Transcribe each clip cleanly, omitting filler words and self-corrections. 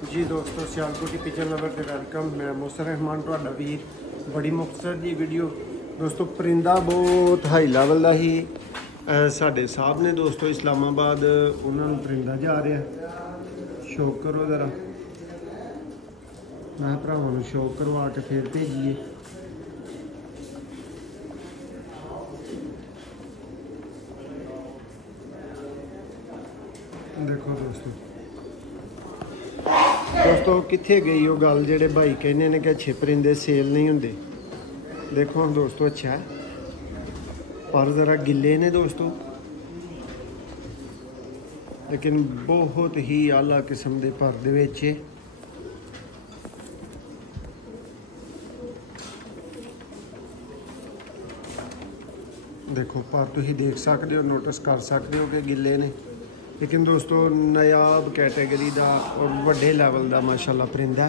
जी दोस्तों, Sialkoti pigeon lover से welcome. मैं मोहसिन रहमान तुहाडा वीर। बड़ी मुख्तसर जी वीडियो दोस्तों। परिंदा बहुत हाई लेवल का ही साढ़े साहब ने दोस्तों इस्लामाबाद, उन्होंने परिंदा जा रहा। शौक करो ज़रा, मैं भरावां शौक करवा के फिर भेजिए। देखो दोस्तों कित्थे गई वो गल जेडे भाई कहने ने कि अच्छे परिंदे सेल नहीं होंगे। देखो दोस्तों अच्छा है पर ज़रा गिले ने दोस्तों, लेकिन बहुत ही आला किस्म के पर दे विच देखो पर तुसीं देख सकते हो, नोटिस कर सकते हो कि गिले ने। लेकिन दोस्तों नायाब कैटेगरी का और वड्डे लैवल का माशाल्लाह परिंदा।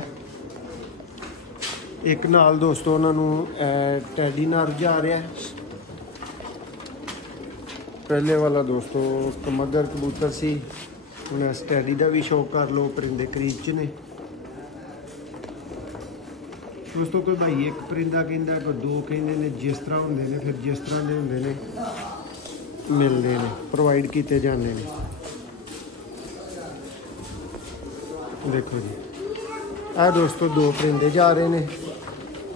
एक नाल दोस्तों उन्होंने टैडी नर जा रहा है। पहले वाला दोस्तों कमगर कबूतर सी, हुण इस टैडी का भी शौक कर लो। परिंदे करीब च ने दोस्तों। कोई भाई एक परिंदा कहता, कोई दो कहते हैं, जिस तरह होंगे ने फिर जिस तरह के होंगे ने मिलते हैं, प्रोवाइड किए जाते हैं। देखो जी आ दोस्तों दो परिंदे जा रहे हैं,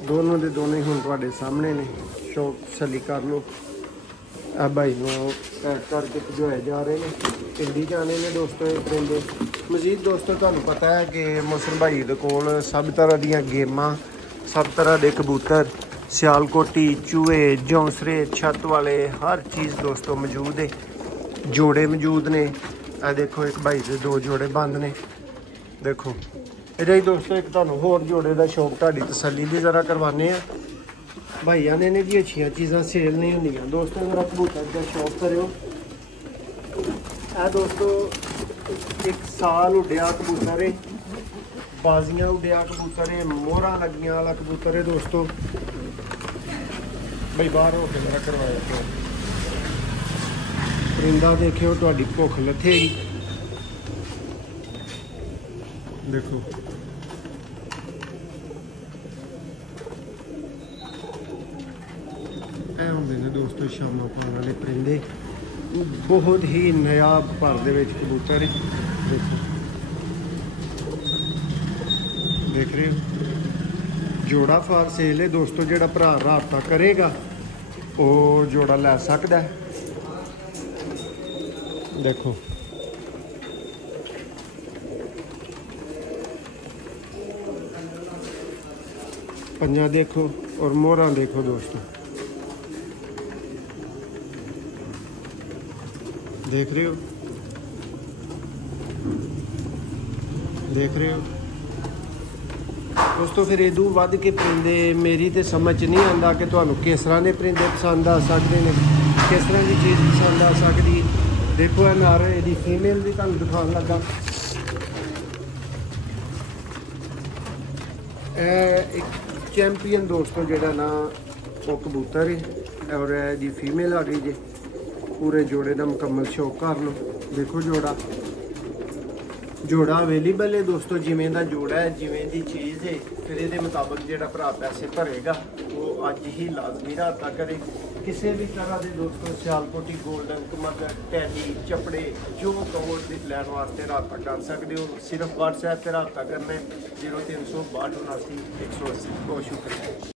दोनों के दोनों ही हुण तुहाडे सामने ने। शौक तसल्ली कर लो। आ भाई को पैक करके भिजवाए जा रहे हैं, पिंडी जाने ने दोस्तों ये परिंदे। मजीद दोस्तों तुहानू पता है कि मोहसिन भाई दे कोल सब तरह दी गेमां, सब तरह के कबूतर, सियालकोटी, चूहे, जौंसरे, छत वाले, हर चीज़ दोस्तों मौजूद है। जोड़े मौजूद ने। आ देखो एक भाई के दो जोड़े बंद ने। देखो ये दोस्तों एक तुहानू होर जोड़े का शौक तुहाडी तसल्ली भी ज़रा करवाने हैं। भाई आने ने जी अच्छी चीज़ां सेल नहीं होंदियां दोस्तों। ज़रा कबूतर का शौक करो। दोस्तों एक साल उड्या कबूतर है, बाजियां उड्या कबूतर है, मोहरा लगियां वाला कबूतर है दोस्तों। भाई बाहर होकर मेरा करवाया परिंदा देखियो, तुहाडी भुख लथेगी। देखो ए होंदे ने दोस्तों शामा पाने वाले परिंदे, बहुत ही नायाब पर दे विच कबूतर है। देखो देख रहे हो, जोड़ा फार सेल है दोस्तों। जोड़ा भरा राबता करेगा वो जोड़ा लै सकता है। देखो पंजा देखो और मोहरा देखो दोस्तों। देख रहे हो, देख रहे हो दोस्तों। फिर इदू वध के परिंदे मेरी तो समझ नहीं आता कि तुहानू किस तरह के परिंदे पसंद आ सकते हैं, किस तरह की चीज़ पसंद आ सकती। देखो है नर, यदि फीमेल भी तुहानू दिखाने लगा। एक चैंपियन दोस्तों जोड़ा ना वो कबूतर है और जी फीमेल आ गई जी। पूरे जोड़े का मुकम्मल शौक कर लो। देखो जोड़ा अवेलेबल है दोस्तों। जिमें का जोड़ा है, जिमें की चीज़ है, फिर ये मुताबिक जो भरा पैसे भरेगा वो अज ही लाजमी रहा करे। किसी भी तरह के दोस्तों सियालकोटी गोल्डन कमगर टैडी चपड़े जो कहो लैन वास्ते रबता कर सकते हो। सिर्फ व्हाट्सएप पर रबता करना है 0362 79 180। बहुत शुक्रिया।